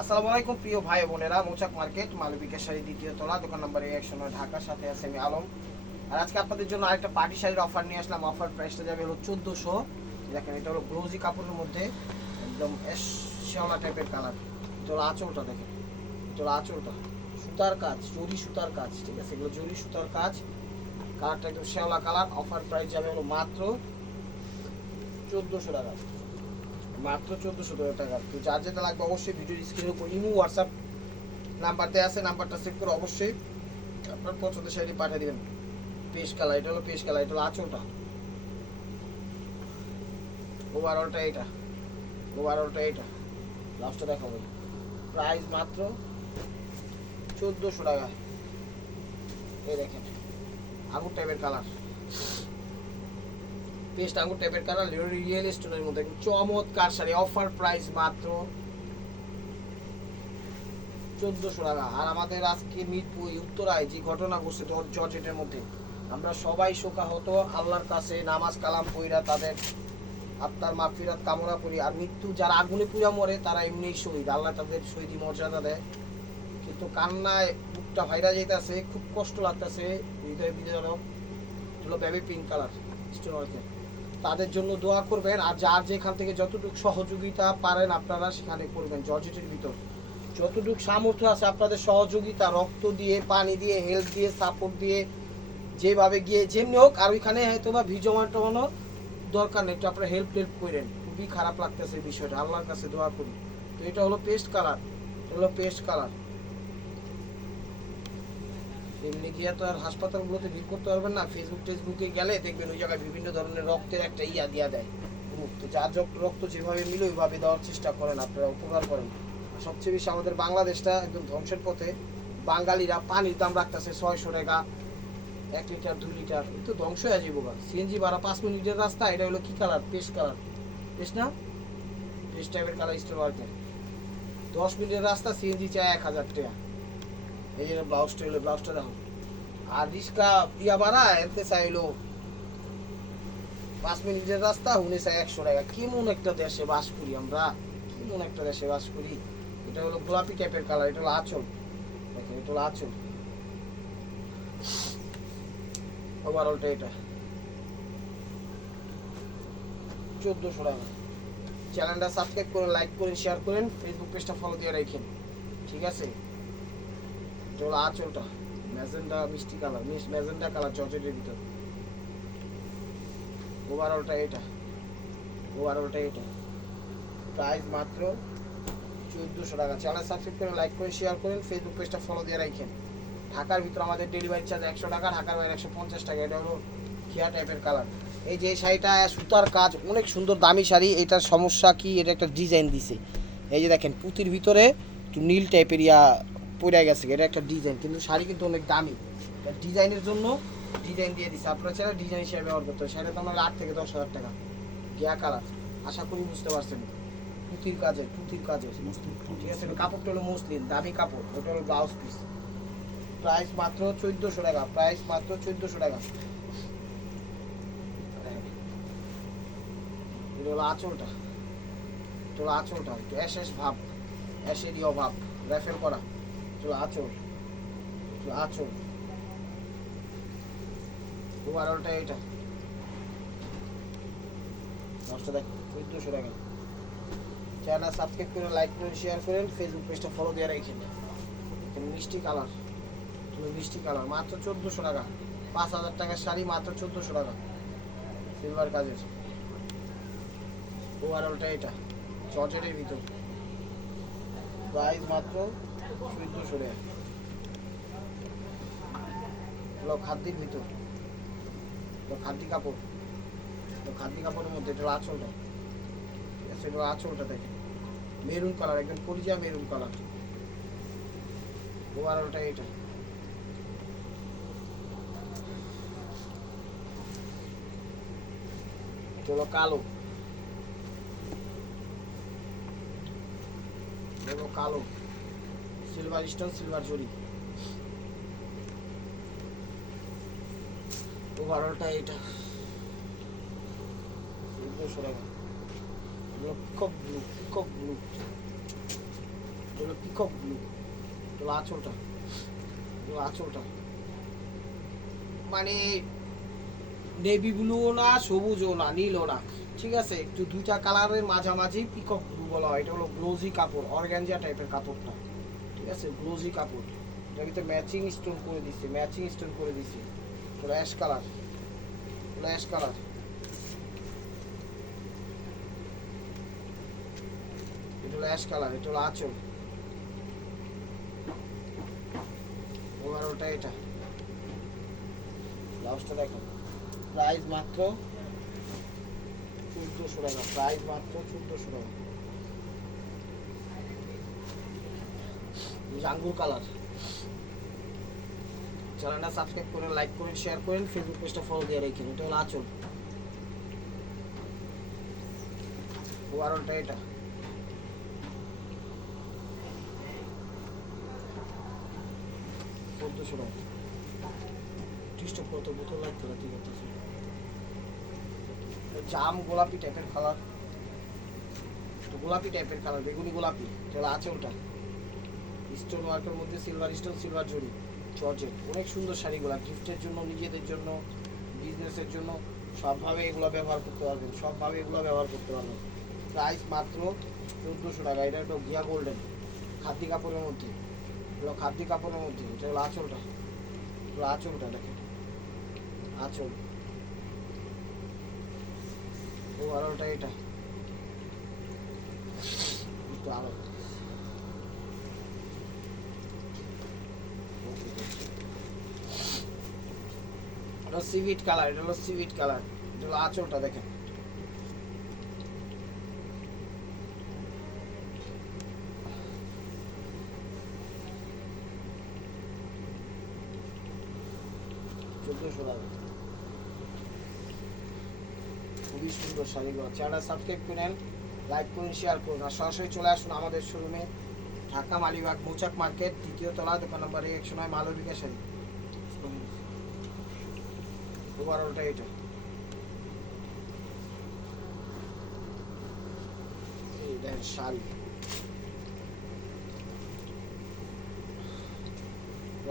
আসসালামু আলাইকুম প্রিয় ভাই বোনেরা, মৌচাক মার্কেট মালবিকা শাড়ি দ্বিতীয় তলা, দোকান নম্বর 109, ঢাকার সাথে আছে আমি আলম। আর আজকে আপনাদের জন্য আরেকটা পার্টি শাড়ির অফার নিয়ে আসলাম। অফার প্রাইসটা যাবে হলো 1400। দেখেন, এটা হলো গ্লোজি কাপড়ের মধ্যে একদম শ্যাওলা টাইপের কালার। এটা হলো আঁচলটা, দেখেন এটা হলো আঁচলটা, সুতার কাজ, জরি সুতার কাজ, ঠিক আছে, এগুলো জরি সুতার কাজ। কালারটা একদম শ্যাওলা কালার। অফার প্রাইস যাবে হলো মাত্র 1400 টাকা, মাত্র 1400 টাকা। তো যার যেটা লাগবে অবশ্যই ভিডিও স্ক্রিনের উপর ইমো হোয়াটসঅ্যাপ নাম্বার দেওয়া আছে, নাম্বারটা সেভ করে অবশ্যই আপনার পছন্দের শাড়ি পাঠিয়ে দেবেন। পেস্ট কালার, এটা হলো পেস্ট কালার, এটা হলো আঁচলটা, ওভারঅলটা এটা, ওভারঅলটা এটা, লাস্টটা দেখাবো। প্রাইস মাত্র 1400 টাকা। এই দেখেন আঙুর টাইপের কালার, পেস্ট আঙুর টাইপের কালার, রিয়েল স্টোনের মধ্যে চমৎকার শাড়ি। অফার প্রাইস মাত্র 1400 টাকা। আর আমাদের আজকে মিরপুর উত্তরায় যে ঘটনা ঘটছে জর্জেটের মধ্যে, আমরা সবাই শোকাহত। আল্লাহর কাছে নামাজ কালাম পইরা তাদের আত্মার মাগফিরাত কামনা করি। আর মৃত্যু যারা আগুনে পুড়া মরে তারা এমনিই শহীদ, আল্লাহ তাদের শহীদি মর্যাদা দেয়। কিন্তু কান্নায় বুকটা ভাইরা যেতেছে, খুব কষ্ট লাগতেছে, হৃদয় বিদারক। হলো বেবি পিঙ্ক কালার স্টোন ওয়ার্কের। তাদের জন্য দোয়া করবেন। আর যার যেখান থেকে যতটুকু সহযোগিতা পারেন আপনারা সেখানে করবেন। জর্জেটের ভিতর যতটুকু সামর্থ্য আছে আপনাদের সহযোগিতা, রক্ত দিয়ে, পানি দিয়ে, হেল্প দিয়ে, সাপোর্ট দিয়ে, যেভাবে গিয়ে যেমনি হোক। আর ওইখানে হয়তো বা ভিজমান টমানো দরকার নেই, একটু আপনারা হেল্প করেন। খুবই খারাপ লাগতেছে এই বিষয়টা, আল্লাহর কাছে দোয়া করি। তো এটা হলো পেস্ট কালার, এটা হলো পেস্ট কালার। এমনি গিয়ে তো আর হাসপাতালগুলোতে ভিড় করতে পারবেন না। টেসবুকে গেলে দেখবেন ওই জায়গায় বিভিন্ন ধরনের রক্তের একটা ইয়া দিয়া দেয়। তো যার রক্ত যেভাবে মিলে ওইভাবে দেওয়ার চেষ্টা করেন, আপনারা উপকার করেন। সবচেয়ে বেশি আমাদের বাংলাদেশটা একদম ধ্বংসের পথে। বাঙালিরা পানির দাম রাখতেছে 600 টাকা 1 লিটার 2 লিটার, তো ধ্বংস হয়ে যাবো। সিএনজি ভাড়া 5 মিনিটের রাস্তা। এটা হলো কি কালার? পেস্ট কালার, পেস্ট না, পেস্ট টাইপের কালার স্টোন ওয়ার্কের। 10 মিনিটের রাস্তা, সিএনজি চায় 1000 টাকা। এই জন্য ব্লাউজটা হলো, ব্লাউজটা দেখো। আর রিক্সা ইয়া ভাড়া এতে চাইলো 5 মিনিটের রাস্তা, উনি চাই 100 টাকা। কেমন একটা দেশে বাস করি আমরা, কেমন একটা দেশে বাস করি। এটা হলো গোলাপি টাইপের কালার, এটা হলো আঁচল, দেখেন এটা হলো আঁচল। ওভারঅলটা এটা 1400 টাকা। চ্যানেলটা সাবস্ক্রাইব করেন, লাইক করেন, শেয়ার করেন, ফেসবুক পেজটা ফলো দিয়ে রাখেন, ঠিক আছে। এটা হলো আঁচলটা, ম্যাজেন্ডা মিষ্টি কালার, ম্যাজেন্ডা কালার জর্জেটের ভিতর। ওভারঅলটা এটা, ওভারঅলটা এটা। প্রাইস মাত্র 1400 টাকা। চ্যানেল সাবস্ক্রাইব করে, লাইক করে, শেয়ার করেন, ফেসবুক পেজটা ফলো দিয়ে রাখেন। ঢাকার ভিতর আমাদের ডেলিভারি চার্জ 100 টাকা, ঢাকার বাইরে 150 টাকা। এটা হলো খিয়া টাইপের কালার। এই যে শাড়িটা সুতার কাজ, অনেক সুন্দর দামি শাড়ি। এটার সমস্যা কি, এটা একটা ডিজাইন দিছে। এই যে দেখেন পুঁতির ভিতরে একটু নীল টাইপের ইয়া পড়ে গেছে, এটা একটা ডিজাইন, কিন্তু শাড়ি কিন্তু অনেক দামি। এটা ডিজাইনের জন্য ডিজাইন দিয়ে দিছে, আপনারা চাইলে ডিজাইন হিসেবে ব্যবহার করতে হবে। শাড়িটা তো আমরা 8 থেকে 10 হাজার টাকা। গিয়া কালার, আশা করি বুঝতে পারছেন। পুঁতির কাজের, পুঁতির কাজের, ঠিক আছে। কাপড়টা হলো মসলিন, দামি কাপড়। ওটা হলো ব্লাউজ পিস। প্রাইস মাত্র 1400 টাকা, প্রাইস মাত্র 1400 টাকা। এটা হলো আঁচলটা, এটা হলো আঁচলটা, একটু অ্যাশ ভাব, অ্যাশেরই অভাব, র্যাফেল করা। এটা হলো আঁচল, এটা হলো আঁচল। ওভারঅলটা এটা, দশটা দেখ 1400 টাকা। চ্যানেল সাবস্ক্রাইব করে, লাইক করে, শেয়ার করেন, ফেসবুক পেজটা ফলো দিয়ে রাখেন। মিষ্টি কালার, তুমি মিষ্টি কালার, মাত্র 1400 টাকা। 5000 টাকার শাড়ি মাত্র 1400 টাকা, সিলভার কাজের। ওভারঅলটা এটা জর্জেটের ভিতর, প্রাইস মাত্র 1400 টাকা। এগুলো খাদ্যের ভিতর, এগুলো খাদ্য কাপড়, এগুলো খাদ্য কাপড়ের মধ্যে। এটা আঁচলটা, ঠিক আছে, এগুলো আঁচলটা দেখে মেরুন কালার, একদম কলিজা মেরুন কালার। ওভারঅলটা এটা, এটা হলো কালো, দেখো কালো, সিলভার স্টোন, সিলভার জরি। ওভারঅলটা এটা 1400 টাকা। এগুলো পিকক ব্লু, পিকক ব্লু, এগুলো পিকক ব্লু, এটা আঁচলটা, আঁচলটা মানে নেভি ব্লুও না, সবুজও না, নীলও না, ঠিক আছে, একটু দুইটা কালারের মাঝামাঝি পিকক ব্লু বলা হয়। এটা হলো গ্লোজি কাপড়, অর্গানজা টাইপের কাপড়টা, ঠিক আছে, গ্লোজি কাপড়। এটা কিন্তু ম্যাচিং স্টোন করে দিচ্ছে, ম্যাচিং স্টোন করে দিচ্ছে। এটা অ্যাশ কালার, এটা অ্যাশ কালার, এটা হলো অ্যাশ কালার, এটা হলো আঁচল। ওভারঅলটা এটা, ব্লাউজটা দেখো, প্রাইস মাত্র 1400 টাকা, প্রাইস মাত্র 1400 টাকা। আঙ্গুর কালার। চ্যানেলটা সাবস্ক্রাইব করেন, লাইক করেন, শেয়ার করেন, ফেসবুক পেজটা ফলো দিয়ে রাখেন। এটা হলো আঁচল, ওভারঅলটা এটা, $1400 টাকা। ডিস্টার্ব করতে বোতল লাগতে রাখতে করতেছে। জাম গোলাপি টাইপের কালার, গোলাপি টাইপের কালার, বেগুনি গোলাপি। এটা আঁচলটা স্টোন ওয়ার্কের মধ্যে সিলভার স্টোন, সিলভার জরি, জর্জেট। অনেক সুন্দর শাড়িগুলো গিফটের জন্য, নিজেদের জন্য, বিজনেসের জন্য সবভাবে এগুলো ব্যবহার করতে পারবেন, সবভাবে এগুলো ব্যবহার করতে পারবেন। প্রাইস মাত্র 1400 টাকা। এটা একটা ঘিয়া গোল্ডেন খাদ্য কাপড়ের মধ্যে, এগুলো খাদ্য কাপড়ের মধ্যে। এটা হলো আঁচলটা, এগুলো আঁচলটা দেখেন, আঁচল। ও আলোটা এটা একটু আলো, এটা সিভিট কালার, এটা হলো সিভিট কালার, এটা হলো আঁচলটা দেখেন। খুবই সুন্দর শাড়িগুলো। চ্যানেলটা সাবস্ক্রাইব করেন, লাইক করুন, শেয়ার করুন, আর সরাসরি চলে আসুন আমাদের শোরুমে, ঢাকা মালিবাগ মৌচাক মার্কেট, 3য় তলা, দোকান নম্বর 109, মালবিকা শাড়ি। ওভারঅলটা এটা, এই দেখেন শাড়ি,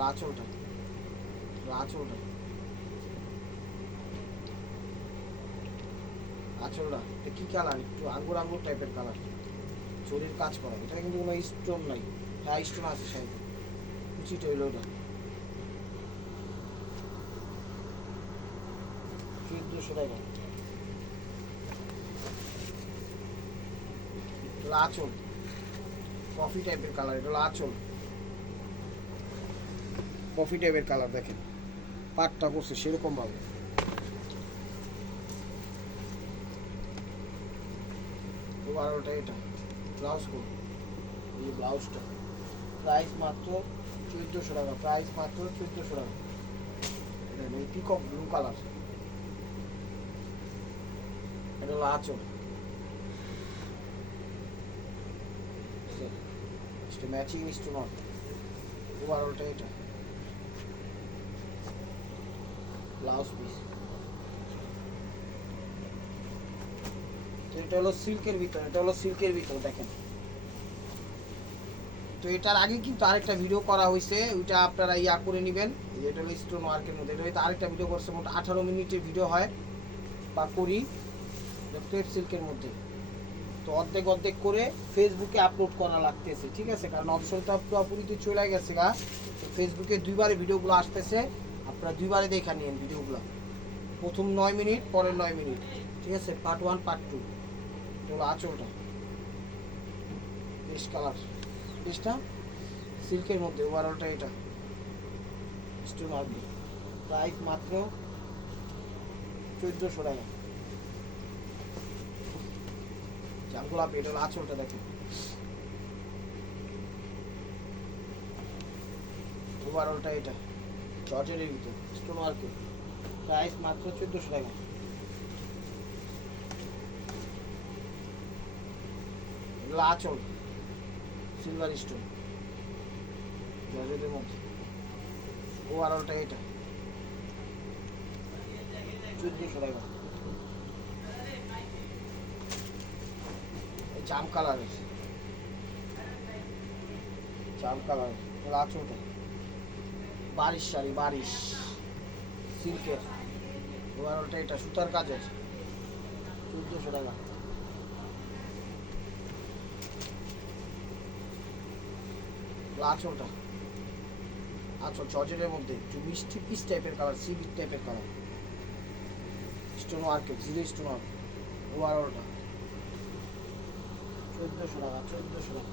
আঁচলটা, আঁচলটা, আঁচলটা এটা কি কালার, একটু আঙ্গুর আঙ্গুর টাইপের কালার, চুরির কাজ করা। এটা কিন্তু কোনো স্টোন নাই, হ্যাঁ স্টোন আছে শাড়ি, উচিত হইল ওটা। 1400 টাকা। আঁচল কফি টাইপের কালার, এটা হলো আঁচল, কফি টাইপের কালার দেখেন, পাটটা করছে সেরকম ভাবে। ওভারঅলটা এটা, ব্লাউজ কোড, এই ব্লাউজটা প্রাইস মাত্র 1400 টাকা, প্রাইস মাত্র 1400 টাকা। এটা এই পিকক ব্লু কালার, এটা হলো আঁচল, ম্যাচিং স্টোন। ওভারঅলটা এটা, ব্লাউজ পিস। এটা হলো সিল্কের ভিতর, এটা হলো সিল্কের ভিতর দেখেন। তো এটার আগে কিন্তু আরেকটা ভিডিও করা হয়েছে, ওইটা আপনারা ইয়া করে নেবেন। এটা হলো স্টোন ওয়ার্কের মধ্যে, এটা হয়তো আরেকটা ভিডিও করছে, মোট 18 মিনিটের ভিডিও হয় বা করি, ক্রেপ সিল্কের মধ্যে। তো অর্ধেক অর্ধেক করে ফেসবুকে আপলোড করা লাগতেছে, ঠিক আছে, কারণ অপশনটা পুরোপুরিতে চলে গেছে গা। ফেসবুকে দুইবারে ভিডিওগুলো আসতেছে, আপনারা দুইবারে দেখা নিন ভিডিওগুলো, প্রথম 9 মিনিট, পরের 9 মিনিট, ঠিক আছে, পার্ট 1 পার্ট 2। এটা হলো আঁচলটা, বেশ কালার, বেশটা সিল্কের মধ্যে। ওভারঅলটা এটা স্টোন আসবে, প্রাইস মাত্র 1400 টাকা। গোলাপি, এটা হলো আঁচলটা দেখেন, ওভারঅলটা এটা জর্জেটের ভিতর স্টোন ওয়ার্কে, প্রাইস মাত্র 1400 টাকা। এগুলো আঁচল, সিলভার স্টোন জর্জেটের মধ্যে। ওভারঅলটা এটা 1400 টাকা। জাম কালারের, চাম কালার আঁচলটা, বারিশ শাড়ি, বারিশ সিল্কের। ওভারঅলটা এটা সুতার কাজ আছে, 1400 টাকা। আঁচলটা, আঁচল জর্জেটের মধ্যে একটু মিষ্টি পিস টাইপের কালার, সি বিট টাইপের কালার, স্টোন ওয়ার্কের, জিরো স্টোন ওয়ার্ক। ওভারঅলটা 1400 টাকা, 1400 টাকা।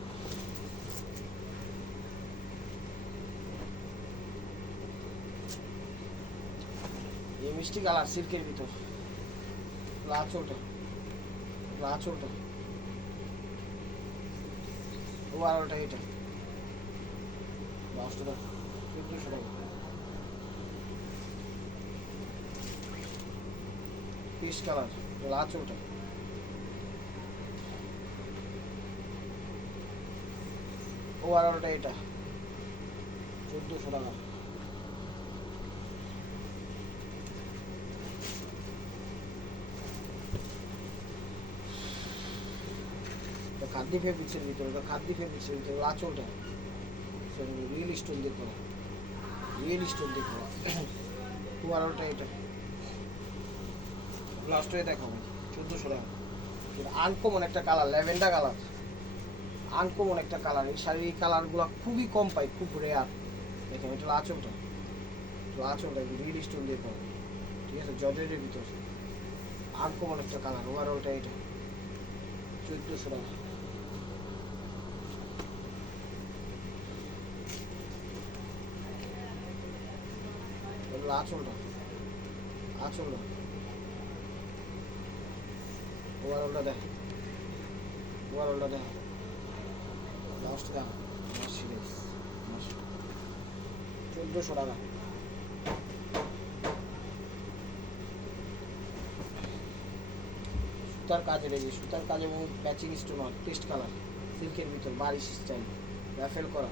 এই মিষ্টি কালার সিল্কের ভিতর, আঁচলটা, আঁচলটা, ওভারঅলটা এটা 10 টাকা, 1400 টাকা। পিস কালার আঁচলটা, ওভারঅলটা এটা 1400 টাকা। খাদ্দি ফেব্রিক্সের ভিতরে, খাদ্দি ফেব্রিক্সের ভিতরে আঁচলটা রিয়েল স্টোন দিয়ে করা, রিয়েল স্টোন দিয়ে করা। ওভারঅলটা এটা, ব্লাউজটাই দেখাবো 1400 টাকা। আনকমন একটা কালার, ল্যাভেন্ডার কালার, আনকমন একটা কালার। এই শাড়ির এই কালারগুলো খুবই কম পাই, খুব রেয়ার। দেখেন এটা আঁচলটা, আঁচলটা রিয়েল স্টোন দিয়ে করা, ঠিক আছে, জর্জেটের ভিতর, আনকমন একটা কালার। ওভারঅলটা এটা 1400 টাকা। আঁচলটা, আঁচলটা, ওভারঅলটা দেখ, ওভারঅলটা দেখ, লাস্ট দেখ, 1400 টাকা। সুতার কাজের, এই যে সুতার কাজ এবং প্যাচিং স্টোন, টেস্ট কালার, সিল্কের ভিতর, বারিশ স্টাইল, রাফেল করা,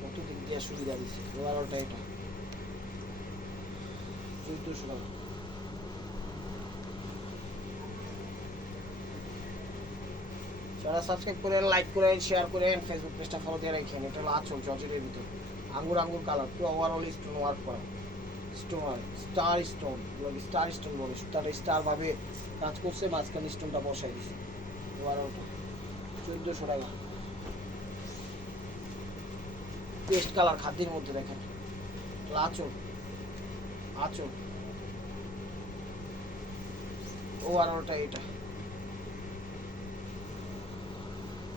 কত দিক দিয়ে সুবিধা দিচ্ছে। ওভারঅলটা এটা 1400 টাকা। যারা সাবস্ক্রাইব করেন, লাইক করেন, শেয়ার করেন, ফেসবুক পেজটা ফলো দিয়ে রাখেন। এটা হলো আঁচল জর্জেটের ভিতর, আঙ্গুর আঙ্গুর কালার, পুরো ওভারঅল স্টোন ওয়ার্ক করা, stone work, star stone, star stone বলে, সুতাটা স্টার ভাবে কাজ করছে, মাঝখানে স্টোনটা বসাই দিচ্ছে। ওভারঅলটা 1400 টাকা। পেস্ট কালার খাদ্যের মধ্যে দেখেন, আঁচল, আঁচল, ওভারঅলটা এটা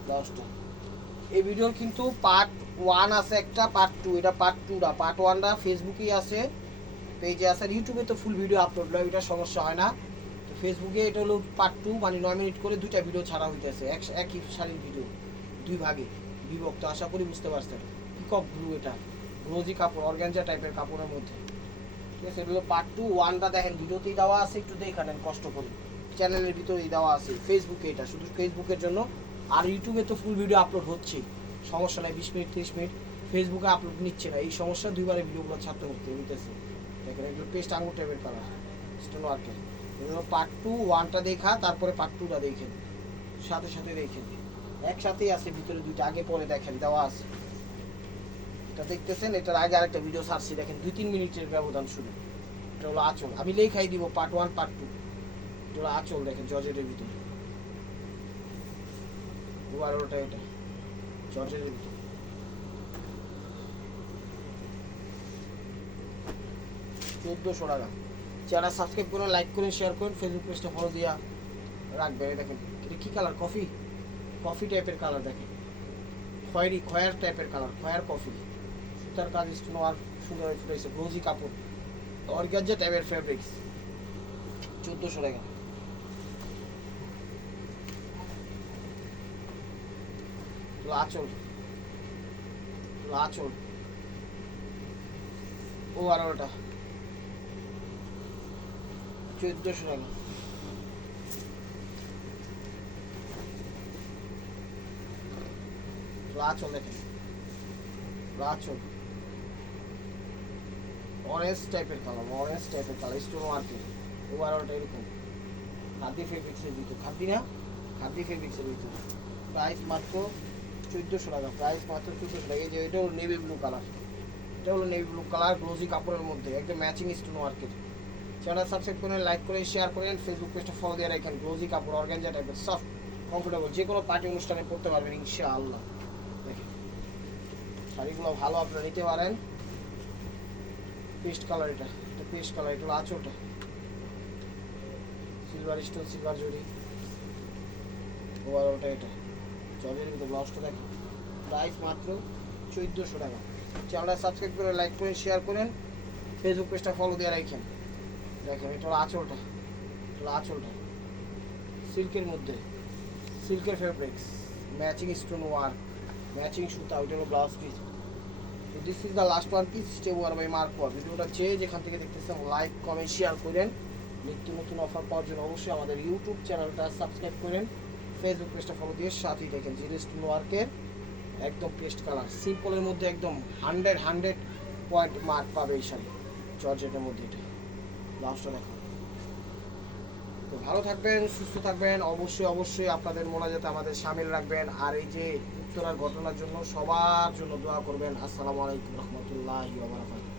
10টা। এই ভিডিওর কিন্তু পার্ট 1 আছে একটা, পার্ট 2, এটা পার্ট 2 না, পার্ট 1টা ফেসবুকেই আছে, পেজে আছে, আর ইউটিউবে তো ফুল ভিডিও আপলোড হয়, এটা সমস্যা হয় না। তো ফেসবুকে এটা হলো পার্ট 2, মানে 9 মিনিট করে 2টা ভিডিও ছাড়া হইতেছে, একই শাড়ির ভিডিও 2 ভাগে বিভক্ত। আশা করি বুঝতে পারছেন। পিকক ব্লু, এটা রোজি কাপড়, অর্গানজা টাইপের কাপড়ের মধ্যে, ঠিক আছে। এটা হলো পার্ট 2। 1টা দেখেন ভিডিওতেই দেওয়া আছে, একটু দেখে নেন কষ্ট করে, চ্যানেলের ভিতরেই দেওয়া আছে। ফেসবুকে এটা শুধু ফেসবুকের জন্য, আর ইউটিউবে তো ফুল ভিডিও আপলোড হচ্ছে, সমস্যা নাই, 20 মিনিট 30 মিনিট ফেসবুকে আপলোড নিচ্ছে না, এই সমস্যা, 2বারে ভিডিওগুলো ছাড়তে করতে হইতেছে। দেখেন এগুলো পেস্ট আঙুর টাইপের কালার, স্টোন ওয়ার্কের। এগুলো পার্ট 2, 1টা দেখা, তারপরে পার্ট 2টা দেখেন, সাথে সাথে দেখেন, একসাথেই আছে ভিতরে 2টা, আগে পরে দেখেন দেওয়া আছে। এটা দেখতেছেন, এটার আগে আরেকটা ভিডিও ছাড়ছি, দেখেন 2-3 মিনিটের ব্যবধান শুরু। এটা হলো আঁচল, আমি লেখাই দিব পার্ট 1 পার্ট 2। এটা হলো আঁচল, দেখেন জর্জেটের ভিতরে, ওভারঅলটা এটা জর্জেটের ভিতরে। $1400 টাকা। যারা সাবস্ক্রাইব করেন, লাইক করেন, শেয়ার করেন, ফেসবুক পেজটা ফলো দিয়া রাখবেন। দেখেন এটা কি কালার, কফি, কফি টাইপের কালার, দেখেন খয়েরি, খয়ের টাইপের কালার, খয়ের কফি, সুতার কাজ, স্টোন ওয়ার্ক সুন্দর ফুটাইছে, রোজি কাপড়, অর্গানজা টাইপের ফেব্রিক্স, 1400 টাকা। আঁচল, আঁচল, ওভারঅলটা 1400 টাকা। আঁচল দেখেন, আঁচল অরেঞ্জ টাইপের কালার, অরেঞ্জ টাইপের কালার, স্টোন ওয়ার্কের। ওভারঅলটা এরকম, খাদ্দি ফেব্রিক্সের ভিতর, খাদ্দি না, খাদ্দি ফেব্রিক্সের ভিতর। প্রাইস মাত্র 1400 টাকা, প্রাইস মাত্র 1400 টাকা। এই যে এটা হলো নেভি ব্লু কালার, এটা হলো নেভি ব্লু কালার গ্লোজি কাপড়ের মধ্যে একদম ম্যাচিং স্টোন ওয়ার্কের। চ্যানেল সাবস্ক্রাইব করেন, লাইক করেন, শেয়ার করেন, ফেসবুক পেজটা ফলো দিয়ে রাখেন। গ্লোজি কাপড় অর্গানজা টাইপের সফট কমফোর্টেবল, যে কোনো পার্টি অনুষ্ঠানে পড়তে পারবেন ইনশাআল্লাহ। দেখেন শাড়িগুলো ভালো, আপনারা নিতে পারেন। পেস্ট কালার, এটা পেস্ট কালার, এটা হলো আঁচলটা সিলভার স্টোন, সিলভার জরি ওভারঅলটা। এটা জলের ভিতরে ব্লাউজটা দেখেন, প্রাইস মাত্র 1400 টাকা। চ্যানেলটা সাবস্ক্রাইব করে, লাইক করেন, শেয়ার করেন, ফেসবুক পেজটা ফলো দিয়ে রাখেন। দেখেন এটা হলো আঁচলটা, এটা হলো আঁচলটা সিল্কের মধ্যে, সিল্কের fabrics, matching stone work, matching সুতা। ওইটা হলো ব্লাউজ পিস। তো this is the last one piece stay wear by মার্কওয়ার। ভিডিওটা যে যেখান থেকে দেখতেছেন লাইক কমেন্ট শেয়ার করেন। নিত্য নতুন অফার পাওয়ার জন্য অবশ্যই আমাদের ইউটিউব চ্যানেলটা সাবস্ক্রাইব করেন, ফেসবুক পেজটা ফলো দিয়ে সাথেই দেখেন। জিরো স্টোন ওয়ার্কের একদম পেস্ট কালার, সিম্পলের মধ্যে একদম 100 পয়েন্ট মার্ক পাবে এই শাড়ি জর্জেটের মধ্যে। এটা ব্লাউজটা দেখেন। তো ভালো থাকবেন, সুস্থ থাকবেন, অবশ্যই অবশ্যই আপনাদের মোনাজাতে আমাদের সামিল রাখবেন। আর এই যে উত্তরার ঘটনার জন্য সবার জন্য দোয়া করবেন। আসসালামু আলাইকুম রহমতুল্লাহি ওয়া বারাকাতুহু।